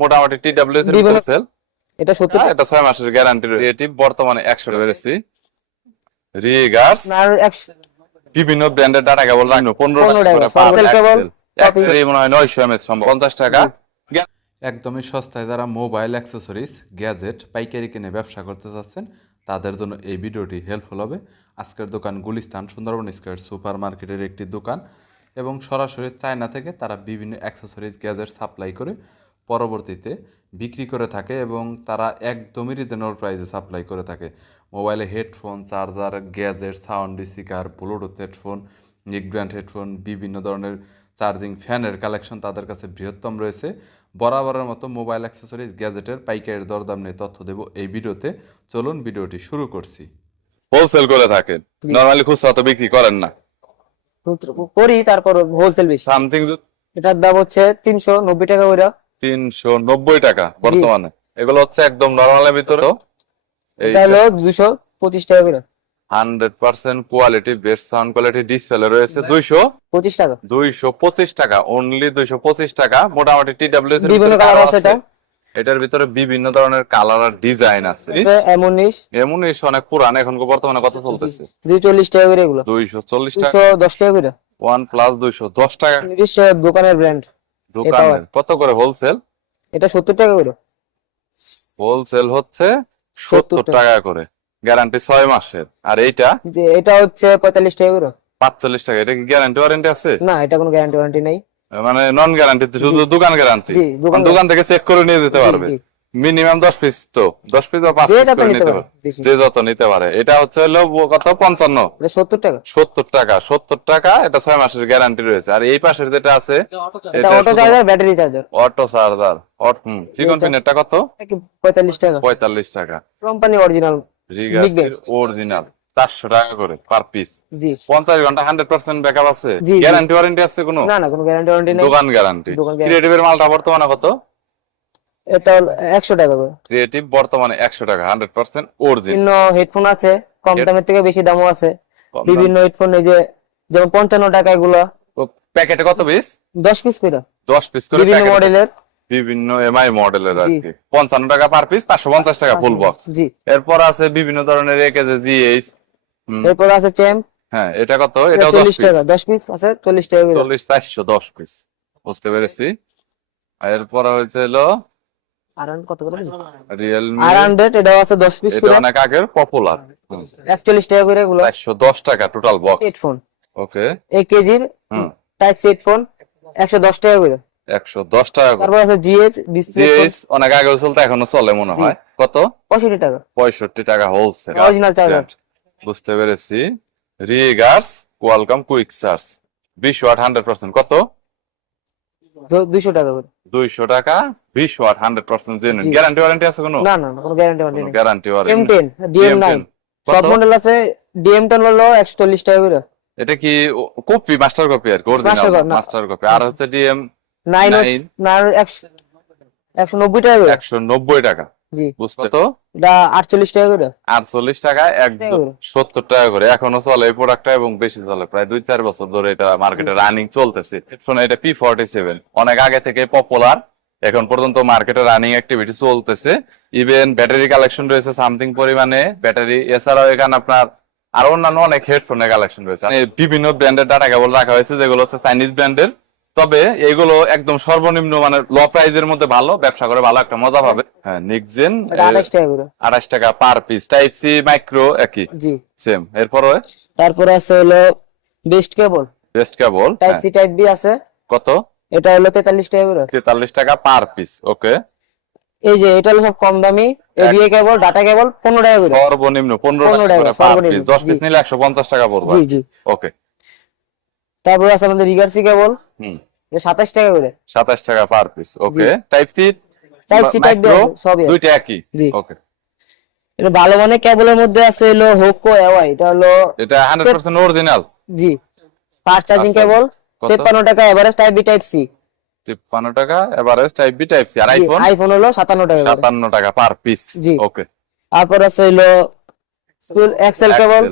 মোটামুটি টিডব্লিউ এর সেল এটা সত্তর এটা ছয় মাসের গ্যারান্টি রয়েছে। বর্তমানে একশো বেড়েছি রিগার্স আর একশো বিভিন্ন ব্র্যান্ডের ডাটা কেবল রাখল 15 টাকা করে টাকা, পার কেবল, মনে হয় এমএস সম্ভব। পঞ্চাশ টাকা। একদমই সস্তায় যারা মোবাইল অ্যাক্সেসরিজ গ্যাজেট পাইকারি কিনে ব্যবসা করতে চাচ্ছেন তাদের জন্য এই ভিডিওটি হেল্পফুল হবে। আজকের দোকান গুলিস্তান সুন্দরবন স্কোয়ার সুপার মার্কেটের একটি দোকান এবং সরাসরি চায়না থেকে তারা বিভিন্ন অ্যাক্সেসরিজ গ্যাজেট সাপ্লাই করে পরবর্তীতে বিক্রি করে থাকে এবং তারা একদমই রিজনেবল প্রাইসে সাপ্লাই করে থাকে। মোবাইলে headphone charger gadget sound speaker bluetooth headphone নিক ব্র্যান্ড হেডফোন বিভিন্ন ধরনের চার্জিং ফ্যানের কালেকশন তাদের কাছে বৃহত্তম রয়েছে। বরাবরের মতো মোবাইল অ্যাক্সেসরিজ গ্যাজেটের পাইকারি দরদাম নিয়ে তথ্য দেব এই ভিডিওতে। চলুন ভিডিওটি শুরু করছি। হোলসেল করে থাকেন। নরমালি খুচরা তো বিক্রি করেন না। করি তারপর হোলসেল বেশি। সামথিং এটার দাম হচ্ছে তিনশো নব্বই টাকা করে তিনশো নব্বই টাকা বর্তমানে। এগুলো হচ্ছে একদম নরমালের ভিতরে। এটা হলো দুশো পঁচিশ টাকা করে। Hundred percent quality best sound quality display রয়েছে দুইশো। পঁচিশ টাকা। দুইশো পঁচিশ টাকা অনলি দুইশো পঁচিশ টাকা মোটামুটি বিভিন্ন কালার আছে এটা। এটার ভিতরে বিভিন্ন ধরনের কালার আর ডিজাইন আছে। এমনিশ এমন ইস অনেক পুরান এখন বর্তমানে কত চলতেছে? দুই চল্লিশ টাকা করে এগুলো। দুইশো চল্লিশ টাকা। দশ টাকা করে। ওয়ান প্লাস দুইশো দশ টাকা। দোকানের ব্র্যান্ড দোকানের। কত করে হোলসেল এটা সত্তর টাকা করে। হোলসেল হচ্ছে 70 সত্তর টাকা। করে। গ্যারান্টি ছয় মাসের। আর এইটা? যে এটা হচ্ছে পঁয়তাল্লিশ টাকা করে। পাঁচচল্লিশ টাকা। এটা কি গ্যারান্টি ওয়ারেন্টি আছে? না এটা কোনো গ্যারান্টি ওয়ারেন্টি নেই। মানে নন গ্যারান্টি শুধু দোকান গ্যারান্টি দোকান দোকান থেকে চেক করে নিয়ে যেতে পারবে। মিনিমাম দশ পিস তো। দশ পিস বা পিস যত করে নিতে পারে যে যত নিতে পারে। এটা হচ্ছে হলো কত? পঞ্চান্ন। এটা সত্তর টাকা। সত্তর টাকা সত্তর টাকা এটা ছয় মাসের গ্যারান্টি রয়েছে। আর এই পাশের যেটা আছে এটা auto charger battery charger auto charger চিকন পিনেরটা কত? পঁয়তাল্লিশ টাকা। পঁয়তাল্লিশ টাকা। কোম্পানি অরিজিনাল অরিজিনাল চারশো টাকা করে পার পিস জি। পঞ্চাশ ঘণ্টা হান্ড্রেড পার্সেন্ট ব্যাকআপ আছে। গ্যারান্টি ওয়ারেন্টি আছে কোনো? না না কোনো গ্যারান্টি ওয়ারেন্টি নেই। দোকান গ্যারান্টি ক্রিয়েটিভের মালটা বর্তমানে কত? এটা হলো একশো টাকা করে। ক্রিয়েটিভ বর্তমানে একশো টাকা হান্ড্রেড পার্সেন্ট অরিজিনাল বিভিন্ন হেডফোন আছে কম দামের থেকে বেশি দামও আছে। বিভিন্ন হেডফোন এই যে যেমন পঞ্চান্ন টাকা এগুলো। প্যাকেটে কত পিস দশ পিস করে। দশ পিস করে বিভিন্ন মডেলের বিভিন্ন এমআই মডেলের আর কি। পঞ্চান্ন টাকা পার পিস পাঁচশো পঞ্চাশ টাকা ফুল বক্স এরপর আছে বিভিন্ন ধরনের একেজে জিএইচ এরপর আছে চ্যাম্প হ্যাঁ এটা কত? এটাও দশ চল্লিশ পিস টাকা দশ পিস আছে চল্লিশ টাকা চল্লিশ চারশো দশ পিস বুঝতে পেরেছি। আর এরপর হয়েছে হলো আর কত করে রিয়েলমি আর হান্ড্রেড আছে দশ পিস এটা অনেক আগের পপুলার একচল্লিশ টাকা করে এগুলো। চারশো দশ টাকা টোটাল বক্স হেডফোন ওকে এক কেজির টাইপ সি হেডফোন একশো দশ টাকা করে। একশো দশ টাকা তারপর আছে জিএইচ ডিসপ্লে অনেক আগেও চলতে এখনও চলে মনে হয়। কত? পঁয়ষট্টি টাকা। পঁয়ষট্টি টাকা হোলসেল অরিজিনাল চার্জার বুঝতে পেরেছি। রিগার্স কোয়ালকাম কুইক চার্জ বিশ ওয়াট হান্ড্রেড পার্সেন্ট কত? দুইশো টাকা করে। দুইশো টাকা? বিশ watt hundred percent genuine. Guarantee warranty আছে কোনো? না না কোনো গ্যারান্টি ওয়ারেন্টি নেই। Guarantee warranty ten DM nine সব মডেল আছে ডিএম টেন হলো একশো চল্লিশ টাকা করে। এটা কি কপি মাস্টার কপি আর কি অরিজিনাল মাস্টার কপি আর হচ্ছে ডিএম নাইন Nine। না একশো একশো নব্বই টাকা করে। একশো নব্বই টাকা। জি। বুঝতে তো? এটা আটচল্লিশ টাকা করে। আটচল্লিশ টাকা একদম করে। সত্তর টাকা করে। এখনও চলে এই প্রোডাক্টটা এবং বেশি চলে। প্রায় দুই চার বছর ধরে এটা মার্কেটে রানিং চলতেছে। শোনো এটা পি ফর্টি সেভেন অনেক আগে থেকে পপুলার এখন পর্যন্ত মার্কেটে রানিং অ্যাক্টিভিটি চলতেছে। ইভেন ব্যাটারি কালেকশন রয়েছে সামথিং পরিমাণে। ব্যাটারি এছাড়াও এখানে আপনার আরও অন্যান্য অনেক হেডফোনের কালেকশন রয়েছে। মানে বিভিন্ন ব্র্যান্ডের ডাটা কেবল রাখা হয়েছে যেগুলো হচ্ছে চাইনিজ ব্র্যান্ডের তবে এগুলো একদম সর্বনিম্ন মানে ল প্রাইজের মধ্যে ভালো ব্যবসা করে ভালো একটা মজা পাবে। হ্যাঁ নিকজেন টাকা per piece type C micro একই জি। সেম এরপরে? তারপরে আছে হলো best cable best cable type C type B আছে। কত? এটা হলো তেতাল্লিশ টাকা করে। তেতাল্লিশ টাকা পার পিস ওকে এই যে এটা হলো সব কম দামি। এডিএ কেবল ডাটা কেবল পনেরো টাকা করে। সর্বনিম্ন পনেরো 15 টাকা করে পার পিস দশ পিস নিলে একশো পঞ্চাশ টাকা পড়বে। জি জি। ওকে তারপরে আছে আমাদের রিগার্সি কেবল। হুম। সাতাশ টাকা করে। সাতাশ টাকা per piece okay type C type C type B সবই। দুইটা একই? জি। ওকে এটা ভালো মানের কেবলের মধ্যে আছে হলো হোকো এওয়াই এটা হলো এটা হান্ড্রেড পার্সেন্ট অরিজিনাল জি। ফাস্ট চার্জিং কেবল কত? তেপ্পান্ন টাকা average type B type C তিপ্পান্ন টাকা average type B type C আর আইফোন আইফোন হলো সাতান্ন টাকা করে। সাতান্ন টাকা পার পিস জি। ওকে তারপর আছে হলো এক্সেল কেবল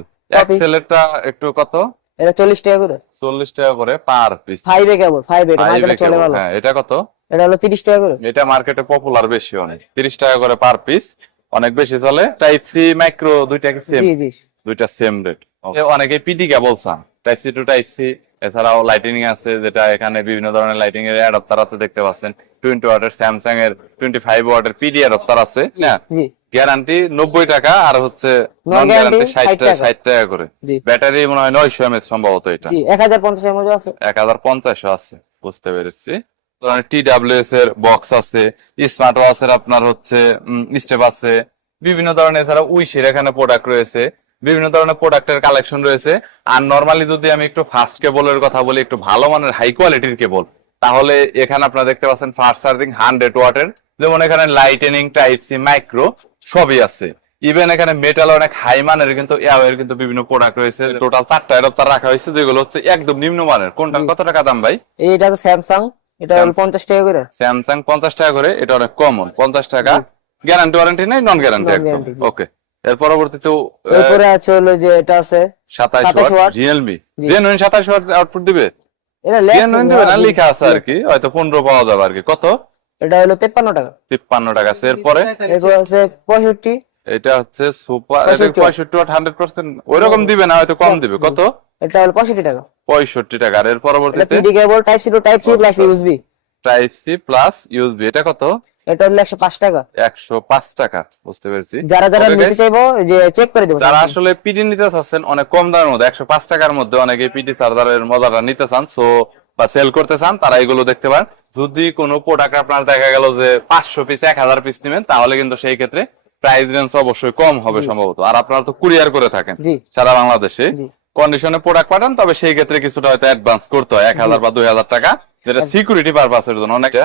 এক্সেল এরটা একটু কত? এটা চল্লিশ টাকা করে? চল্লিশ টাকা করে per piece five A cable five এটা মার্কেটে চলে ভালো। হ্যাঁ এটা কত? এটা হলো তিরিশ টাকা করে। এটা মার্কেটে পপুলার বেশি অনেক। তিরিশ টাকা করে পার পিস অনেক বেশি চলে। টাইপ সি মাইক্রো দুইটা কি সেম জি জি। দুইটা সেম রেট অনেকে পিটি কেবল চান। Type C to type C এছাড়াও লাইটিং আছে যেটা এখানে বিভিন্ন ধরনের লাইটিং এর অ্যাডাপ্টার আছে দেখতে পাচ্ছেন। টোয়েন্টি ওয়াটের স্যামসাং এর টোয়েন্টি ফাইভ ওয়াটের পিডি অ্যাডাপ্টার আছে। না। জি। গ্যারান্টি নব্বই টাকা আর হচ্ছে নন গ্যারান্টি ষাট টাকা টাকা। ষাট টাকা করে। ব্যাটারি মনে হয় নয়শো এমএস সম্ভবত এটা। এক হাজার পঞ্চাশের মধ্যে আছে। এক হাজার পঞ্চাশও আছে বুঝতে পেরেছি। টি ডাব্লিউএস এর বক্স আছে স্মার্ট ওয়াচের আপনার হচ্ছে স্টেপ আছে। বিভিন্ন ধরনের এছাড়া উইশের এখানে প্রোডাক্ট রয়েছে। বিভিন্ন ধরনের প্রোডাক্টের কালেকশন রয়েছে। আর নর্মালি যদি আমি একটু ফাস্ট কেবলের কথা বলি একটু ভালো মানের হাই কোয়ালিটির কেবল তাহলে এখানে আপনারা দেখতে পাচ্ছেন ফাস্ট চার্জিং হান্ড্রেড ওয়াটের যেমন এখানে লাইটেনিং টাইপ সি মাইক্রো সবই আছে। ইভেন এখানে মেটাল অনেক হাই মানের কিন্তু এর কিন্তু বিভিন্ন প্রোডাক্ট রয়েছে। টোটাল চারটা অ্যাডাপ্টার রাখা হয়েছে যেগুলো হচ্ছে একদম নিম্নমানের কোনটা কত টাকা দাম ভাই? এইটা তো স্যামসাং এটা হলো Samsung। পঞ্চাশ টাকা করে। স্যামসাং পঞ্চাশ টাকা করে এটা অনেক কমন পঞ্চাশ টাকা। গ্যারান্টি ওয়ারেন্টি নাই নন গ্যারান্টি একদম ওকে এর পরবর্তীতে এরপরে আছে হলো যে এটা আছে সাতাশ 27 ওয়াট। রিয়েলমি। জেনুইন সাতাশ ওয়াট আউটপুট দিবে? এটা লেখা আছে আর কি হয়তো পনেরো পাওয়া যাবে আর কি কত? এটা হলো তেপ্পান্ন টাকা। তিপ্পান্ন টাকা আছে এরপরে? এরপর আছে পঁয়ষট্টি। এটা হচ্ছে সুপার 65 পঁয়ষট্টি। ওয়াট হান্ড্রেড পার্সেন্ট ওইরকম দিবে না হয়তো কম দিবে। কত? এটা হলো পঁয়ষট্টি টাকা। পঁয়ষট্টি টাকা আর এর পরবর্তীতে? PD cable type C to type C plus. USB type C plus USB এটা কত? এটা হলো একশো পাঁচ টাকা। একশো পাঁচ টাকা বুঝতে পেরেছি। যারা যারা নিতে চাইব যে চেক করে দেবো যারা আসলে পিডি নিতে চাচ্ছেন অনেক কম দামের মধ্যে একশো পাঁচ টাকার মধ্যে অনেকে পিডি চার্জারের মজাটা নিতে চান সো বা সেল করতে চান তারা এগুলো দেখতে পারেন। যদি কোনো প্রোডাক্ট আপনার দেখা গেল যে পাঁচশো পিস এক হাজার পিস নেবেন তাহলে কিন্তু সেই ক্ষেত্রে প্রাইস রেঞ্জ অবশ্যই কম হবে সম্ভবত। আর আপনারা তো কুরিয়ার করে থাকেন সারা বাংলাদেশে। কন্ডিশনে প্রোডাক্ট পাঠান তবে সেই ক্ষেত্রে কিছুটা হয়তো অ্যাডভান্স করতে হয় এক হাজার বা দুই হাজার টাকা যেটা সিকিউরিটি পারপাসের জন্য অনেকটা।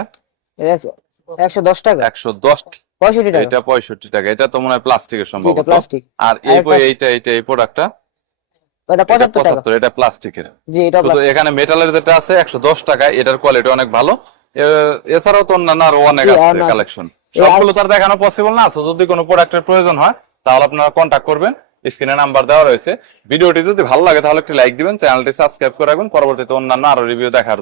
একশো দশ টাকা? একশো দশ পঁয়ষট্টি টাকা। এটা পঁয়ষট্টি টাকা। এটা তো মনে হয় প্লাস্টিকের প্লাস্টিক। আর এই বই এইটা এইটা এই প্রোডাক্টটা? এটা পঁচাত্তর টাকা। এটা প্লাস্টিকের। জি এটা এখানে মেটালের যেটা আছে একশো দশ টাকা এটার কোয়ালিটি অনেক ভালো। এছাড়াও তো অন্যান্য আরও অনেক আছে কালেকশন সবগুলো দেখানো পসিবল না। যদি কোনো প্রোডাক্টের প্রয়োজন হয় তাহলে আপনারা কন্ট্যাক্ট করবেন। স্ক্রিনে নাম্বার দেওয়া রয়েছে। ভিডিওটি যদি ভালো লাগে তাহলে একটি লাইক দিবেন। চ্যানেলটি সাবস্ক্রাইব করে রাখবেন। পরবর্তীতে অন্যান্য আরও রিভিউ দেখার